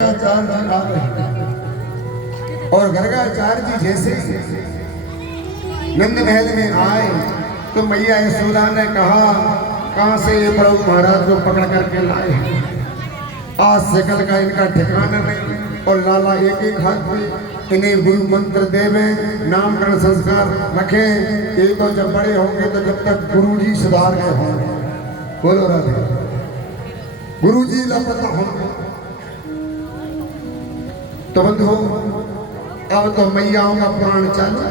गर्गाचार्य आ रहे और गर्गाचार्य जी जैसे नंद महल में आए तो मैया यशोदा ने कहा, कहां से ये प्रभु महाराज को पकड़ करके लाए? आज से कल का इनका ठिकाना नहीं। और लाला एक एक हाथ पे इन्हें गुरु मंत्र देवे, नामकरण संस्कार रखें। ये तो जब बड़े होंगे तो जब तक गुरु जी सुधार गए होंगे, बोलो राधे, गुरु जी लापता होंगे। तो बंधु, अब तो मैयाओं का पुराण चालू।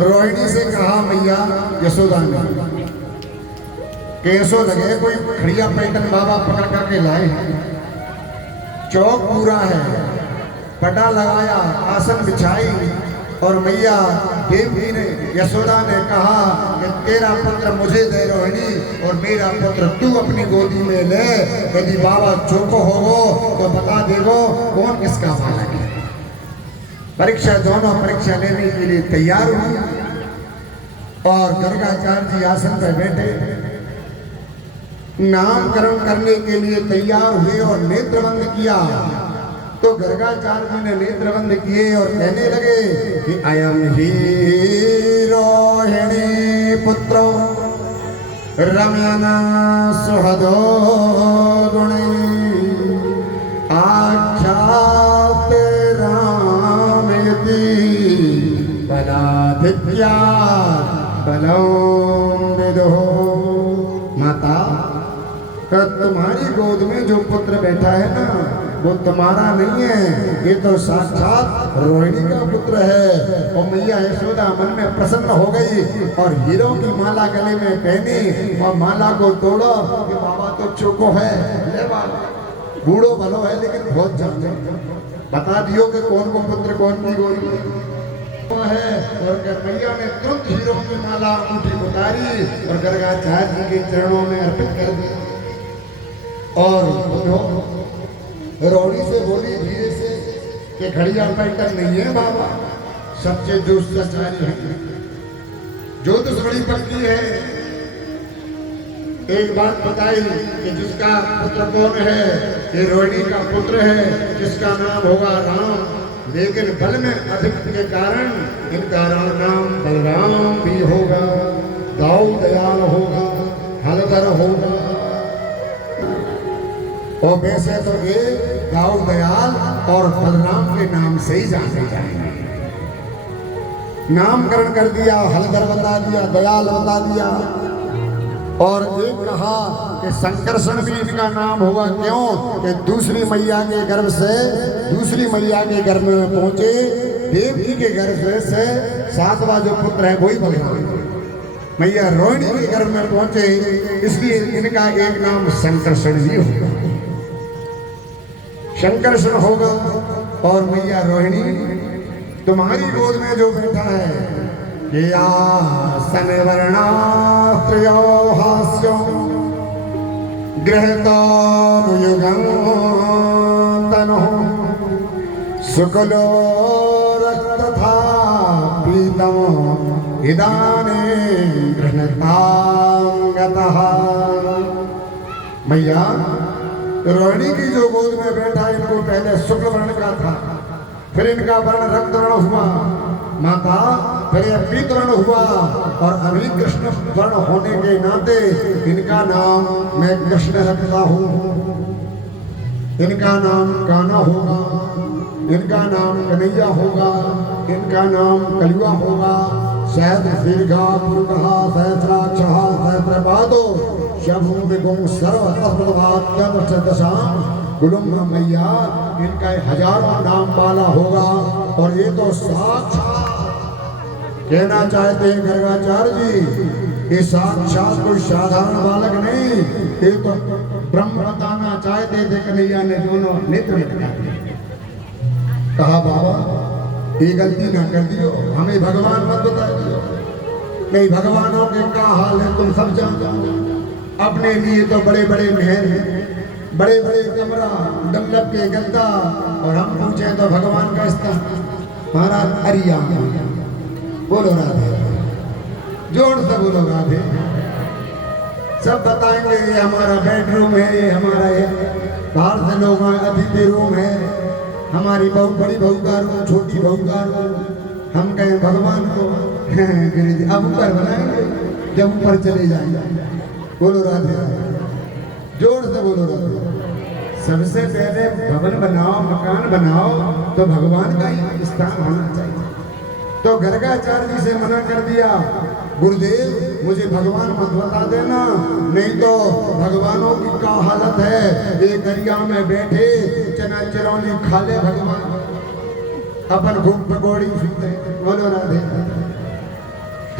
रोहिणी से कहा मैया यशोदा ने कि यशोदा लगे कोई खड़िया पैटन बाबा पकड़ करके लाए हैं, चौक पूरा है, पटा लगाया, आसन बिछाई और मैया देवी ने यशोदा ने कहा कि तेरा पुत्र मुझे दे रोहिणी और मेरा पुत्र तू अपनी गोदी में ले। यदि बाबा चौको होगो तो बता देगो कौन किसका बालक है। परीक्षा दोनों परीक्षा लेने के लिए तैयार हुई और गर्गाचार्य जी आसन पर बैठे, नामकरण करने के लिए तैयार हुए और नेत्रबंद किया। तो गर्गाचार्य जी ने नेत्रबंद किए और कहने लगे कि अयम ही रोहिणी पुत्रो रम्यना सुहदो गुणे आख्यात रामयति बलाधिक्या बलों विदो। माता, तुम्हारी गोद में जो पुत्र बैठा है ना, वो तुम्हारा नहीं है, ये तो साक्षात रोहिणी का पुत्र है। और मैया यशोदा मन में प्रसन्न हो गई और हीरों की माला गले में पहनी और माला को तोड़ो कि बाबा तो चौको है, ले बाबा, बूढ़ो भलो है लेकिन बहुत जल्दी बता दियो कि कौन को पुत्र कौन की गोद है। और मैया ने तुरंत हीरों की माला अंगूठी उतारी और गर्गाचार्य जी के चरणों में अर्पित कर दी। और रोहिणी से बोली धीरे से कि घड़िया पैटर्न नहीं है बाबा, सच्चे जो सचारी है, जो तो बड़ी पक्की है। एक बात बताई कि जिसका पुत्र कौन है, ये रोहिणी का पुत्र है, जिसका नाम होगा राम। लेकिन बल में अधिक के कारण इनका नाम बलराम भी होगा, दाऊ दयाल होगा, हलधर होगा। और वैसे तो ये दाऊ दयाल और बलराम के नाम से ही जाने जाएंगे। नामकरण कर दिया, हलधर बता दिया, दयाल बता दिया। और एक कहा कि संकर्षण भी इनका नाम होगा। क्यों कि दूसरी मैया के गर्भ से दूसरी मैया के गर्भ में पहुंचे, देवकी के गर्भ से सातवां जो पुत्र है वही बलराम। मैया रोहिणी के गर्भ में पहुंचे, इसलिए इनका एक नाम संकर्षण भी होगा, शंकरषण होगा। और मैया रोहिणी तुम्हारी गोद में जो बैठा है, या सनवर्णात्रयो हास्यो गृहतोनुयुगं तनुः शुक्लो रक्तथा पीतम इदानीं गृह्णतां गतः। मैया रोहिणी की जो गोद में बैठा, इनको पहले शुक्ल वर्ण का था, फिर इनका वर्ण रक्त वर्ण हुआ माता, फिर यह पीत वर्ण हुआ और अभी कृष्ण वर्ण होने के नाते इनका नाम मैं कृष्ण रखता हूँ। इनका नाम कान्हा होगा, इनका नाम कन्हैया होगा, इनका नाम कलुआ होगा। सहस्र दीर्घा पुरुषः सहस्राक्षः सहस्रपादो शभु विगुं सर्वतस्मद्वाक्यदशां गुलुम मैया, इनका हजारों नाम वाला होगा। और ये तो साक्षात कहना चाहते हैं गर्गाचार्य जी, ये साक्षात कोई साधारण बालक नहीं, ये तो ब्रह्म बताना चाहते थे। कन्हैया ने दोनों नेत्र में कहा बाबा ये गलती ना कर दियो, हमें भगवान मत बता दियो। नहीं, भगवानों के क्या हाल है तुम सब जानते हो। अपने लिए तो बड़े बड़े महल, बड़े बड़े कमरा, डल्लब के गद्दा, और हम पूछे तो भगवान का स्थान महाराज अरिया। बोलो राधे, जोर से बोलो राधे। सब बताएंगे ये हमारा बेडरूम है, ये हमारा है। बाहर से लोग आए, अतिथि रूम है, हमारी बहू, बड़ी बहू का रूम, छोटी बहू का रूम। हम कहें भगवान को गिरी जी अब ऊपर बनाएंगे जब ऊपर चले जाएंगे। बोलो राधे राधे, जोर से बोलो राधे। सबसे पहले भवन बनाओ, मकान बनाओ तो भगवान का ही स्थान होना चाहिए। तो गर्गाचार्य जी से मना कर दिया, गुरुदेव मुझे भगवान मत बता देना, नहीं तो भगवानों की क्या हालत है, एक दरिया में बैठे चना चिरौनी खा ले भगवान, अपन घूम पकौड़ी सुनते। बोलो राधे,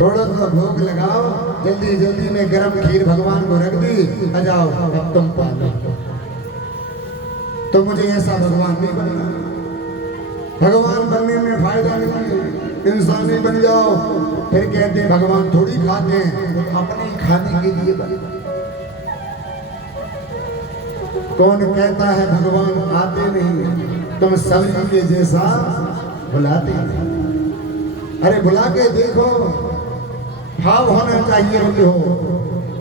थोड़ा सा भोग लगाओ, जल्दी जल्दी में गरम खीर भगवान को रख दी, आ जाओ अब तुम पालो। तो मुझे ऐसा भगवान नहीं बनना। भगवान बनने में फायदा नहीं है, इंसान नहीं बन जाओ। फिर कहते भगवान थोड़ी खाते हैं, तो अपने ही खाने के लिए बने। कौन कहता है भगवान आते नहीं, तुम सब्जी के जैसा बुलाते हैं। अरे बुला के देखो, भाव होना चाहिए बोले हो।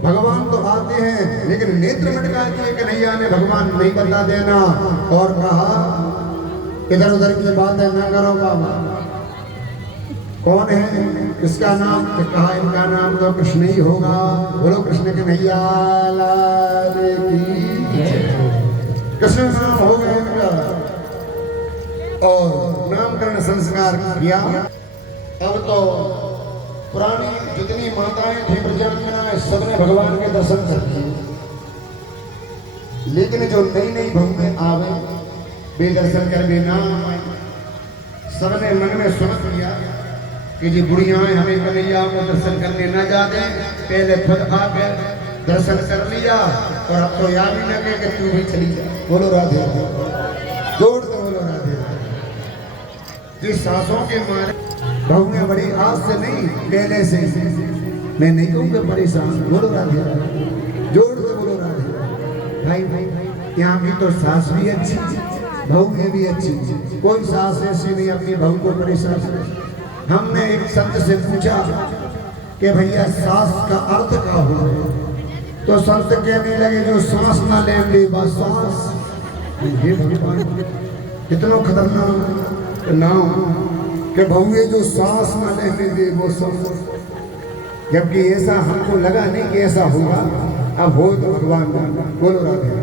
भगवान तो आते हैं लेकिन नेत्र मटका दिए कन्हैया ने भगवान नहीं बता देना, और कहा इधर उधर की बातें न करो बाबा। कौन है, किसका नाम, तो कहा इनका नाम तो कृष्ण ही होगा। बोलो कृष्ण कन्हैया लाल की, कृष्ण नाम हो गया इनका। और नामकरण संस्कार किया। अब तो पुरानी जितनी माताएं थी ब्रजांगनाएं, सबने भगवान के दर्शन कर दिए, लेकिन जो नई नई बहुएं आवे बेदर्शन कर भी ना आए, सबने मन में सोच लिया कि जी बुढ़ियाएं हमें कन्हैया को दर्शन करने न जाते, पहले खुद आकर दर्शन कर लिया, और अब तो याद ही न कहे कि तू भी चली जा। बोलो राधे, जोड़ दो बोलो राधे। जिस सासों के मारे बहुएं बड़ी आस से नहीं, पहले से, मैं नहीं कहूँगा परेशान। बोलो राधे, जोड़ दो बोलो राधे। भाई भाई यहाँ की तो सास भी अच्छी, बहुएं भी अच्छी, कोई सास ऐसी नहीं अपनी बहू को परेशान करे। हमने एक संत से पूछा कि भैया सास का अर्थ क्या हो, तो संत कहने लगे जो सांस ना लेंगे बस सांस। ये भगवान कितना खतरनाक नाम कि बहुए जो सांस ना लेने दे वो सांस, जबकि ऐसा हमको लगा नहीं कि ऐसा होगा। अब हो तो भगवान का। बोलो राधे,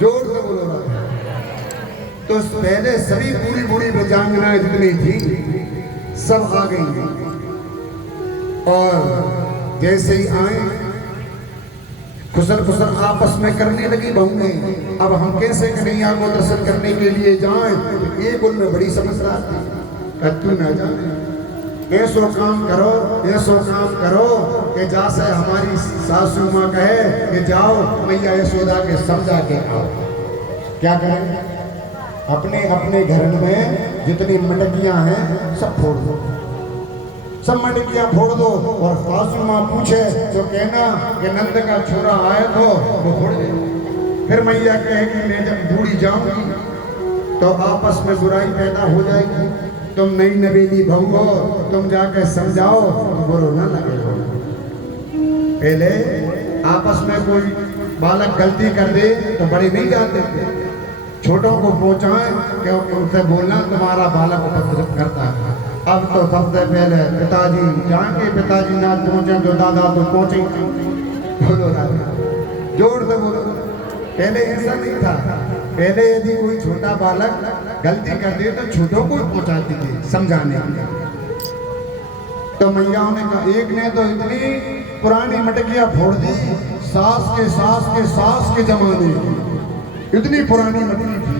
जोर से बोलो राधे। तो पहले सभी पूरी बूढ़ी ब्रजांगनाएं जितनी थी सब आ गई, और जैसे ही आए खुसर खुसर आपस में करने लगी बहुएं। अब हम कैसे कन्हैया को दर्शन करने के लिए जाएं, एक उनमें बड़ी समस्या थी। तू ना जाने, ऐसो काम करो, ऐसो काम करो कि जैसे हमारी सासू माँ कहे कि जाओ मैया यशोदा के समझा के आओ। क्या करें, अपने अपने घर में जितनी मटकियां हैं सब फोड़ दो, सब मटकियां फोड़ दो, और सासू माँ पूछे तो कहना कि नंद का छोरा आए तो वो फोड़ दे। फिर मैया कहेगी मैं जब बूढ़ी जाऊंगी तो आपस में बुराई पैदा हो जाएगी, तुम नई नवेली बहू हो, तुम जाकर समझाओ तो बुरो ना लगे। पहले आपस में कोई बालक गलती कर दे तो बड़े नहीं जाते थे, छोटों को पहुंचाएं क्योंकि उनसे बोलना तुम्हारा बालक उपद्रव करता है। अब तो सबसे पहले पिताजी जाके पिताजी ना पहुंचे तो दादा तो पहुंचे। बोलो राधा, जोर से बोलो। पहले ऐसा नहीं था, पहले यदि कोई छोटा बालक गलती कर दे तो छोटों को पहुंचाती थी समझाने के लिए। तो मैयाओं ने कहा, एक ने तो इतनी पुरानी मटकियां फोड़ दी, सास के सास के सास के जमाने इतनी पुरानी मटकी थी।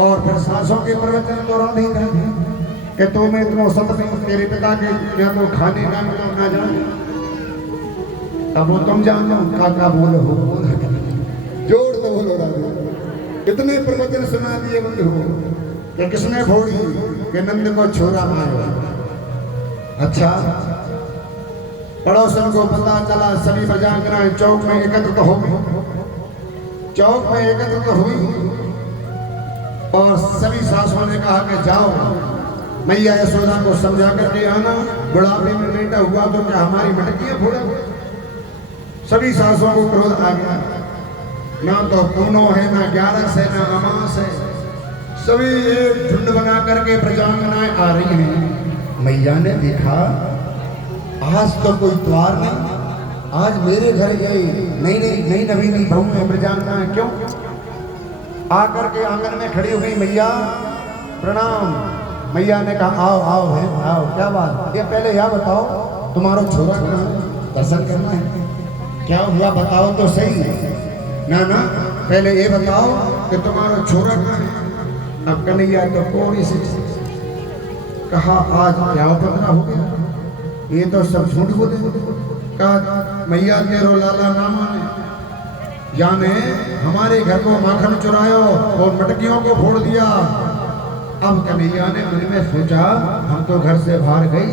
और फिर सासों के प्रवचन तो नहीं करती कि तुम्हें इतना सत नहीं, तेरे पिता के या तो खाने का ना जाने, अब वो तुम जान लो काका बोलो हो, जोड़ तो बोलो राधे। इतने प्रवचन सुना दिए बंद हो कि किसने फोड़ी कि नंद को छोरा आया। अच्छा, पड़ोसन को पता चला, सभी ब्रजांगनाएं चौक में एकत्रित हो गई, चौक में एकत्रित हुई, और सभी सासुओं ने कहा कि जाओ मैया यशोदा को समझा करके आना, बुढ़ापे में बेटा हुआ तो क्या हमारी मटकियां फोड़ा। सभी सासुओं को क्रोध आ गया, ना तो पूनो है, ना ग्यारस है, ना अमास है। सभी एक झुंड बना करके प्रजांगनाएं आ रही हैं। मैया ने देखा आज तो कोई द्वार नहीं, आज मेरे घर गई नई नवीनी बहू है प्रजांगनाएं। क्यों? आकर के आंगन में खड़ी हुई मैया प्रणाम। मैया ने कहा आओ आओ है आओ, क्या बात? ये पहले यह बताओ तुम्हारा छोरा कहाँ है? दर्शन करना है। क्या हुआ बताओ तो सही। ना ना पहले ये बताओ कि तुम्हारा छोरा कहाँ है? अब कन्हैया तो कोई से कहा आज क्या उपद्रव हो गया, ये तो सब झूठ बोले। कहा मैया तेरो लाला ना माने, याने हमारे घर को माखन चुरायो और मटकियों को फोड़ दिया। अब कन्हैया ने मन में सोचा हम तो घर से बाहर गई,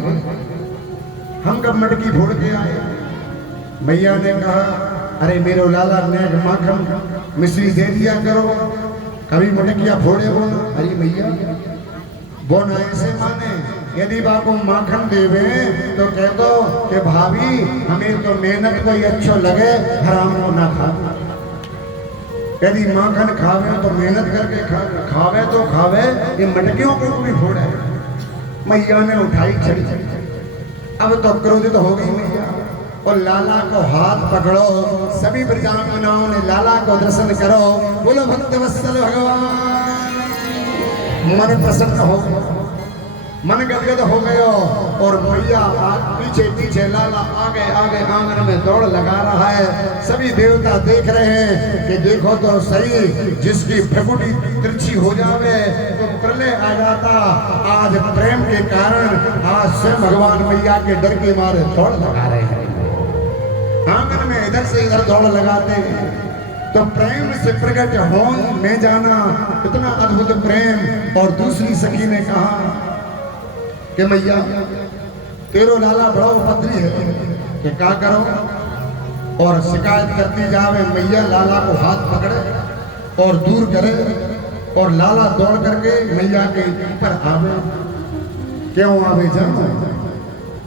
हम कब मटकी फोड़ के आए। मैया ने कहा अरे मेरो लाला ने माखन मिश्री दे दिया करो, कभी मटकिया फोड़े वो। अरे मैया वो न ऐसे माने, यदि बाको माखन देवे तो कह दो कि भाभी हमें तो मेहनत कोई अच्छो लगे, हराम को ना खा। यदि माखन खावे तो मेहनत करके खावे तो खावे, ये मटकियों को भी फोड़े। मैया ने उठाई छड़ी। अब तो क्रोधित हो गई मैया और लाला को हाथ पकड़ो। सभी ब्रजांगनाओं ने लाला को दर्शन करो। बोलो भक्त वत्सल भगवान। मन प्रसन्न हो, मन गदगद हो गयो और मैया पीछे पीछे, लाला आगे आगे आंगन में दौड़ लगा रहा है। सभी देवता देख रहे हैं कि देखो तो सही, जिसकी भ्रकुटी तिरछी हो जावे तो प्रलय आ जाता। आज प्रेम के कारण आज से भगवान मैया के डर के मारे दौड़ लगा रहे हैं। आंगन में इधर से इधर दौड़ लगाते हैं तो प्रेम से प्रकट हो में जाना, इतना अद्भुत प्रेम। और दूसरी सखी ने कहा कि मैया तेरो लाला बड़ा उपद्री है कि क्या करो, और शिकायत करती जावे। मैया लाला को हाथ पकड़े और दूर करे और लाला दौड़ करके मैया के ऊपर आवे। क्यों आवे जानो?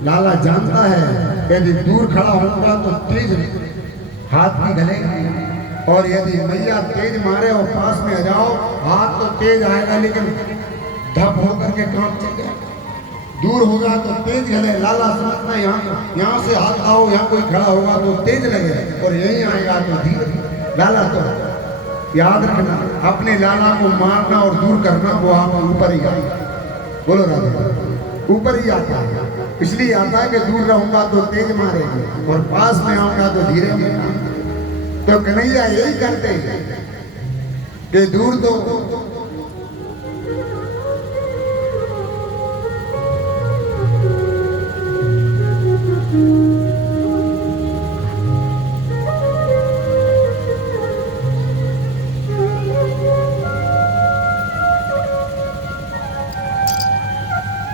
लाला जानता है यदि दूर खड़ा होगा तो तेज हाथ भी गलेगा, और यदि मैया तेज मारे और पास में आ जाओ हाथ तो तेज आएगा लेकिन धप होकर के काम चलेगा। दूर होगा तो तेज गले। लाला समझता है यहाँ से हाथ आओ, यहाँ कोई खड़ा होगा तो तेज लगे और यहीं आएगा तो धीरे। लाला तो याद रखना, अपने लाला को मारना और दूर करना वो आप ऊपर ही आएगा। बोलो राधा, ऊपर ही आता है। इसलिए आता है कि दूर रहूंगा तो तेज मारेगी और पास में आऊंगा तो धीरे मारेगा। तो कन्हैया यही करते कि दूर तो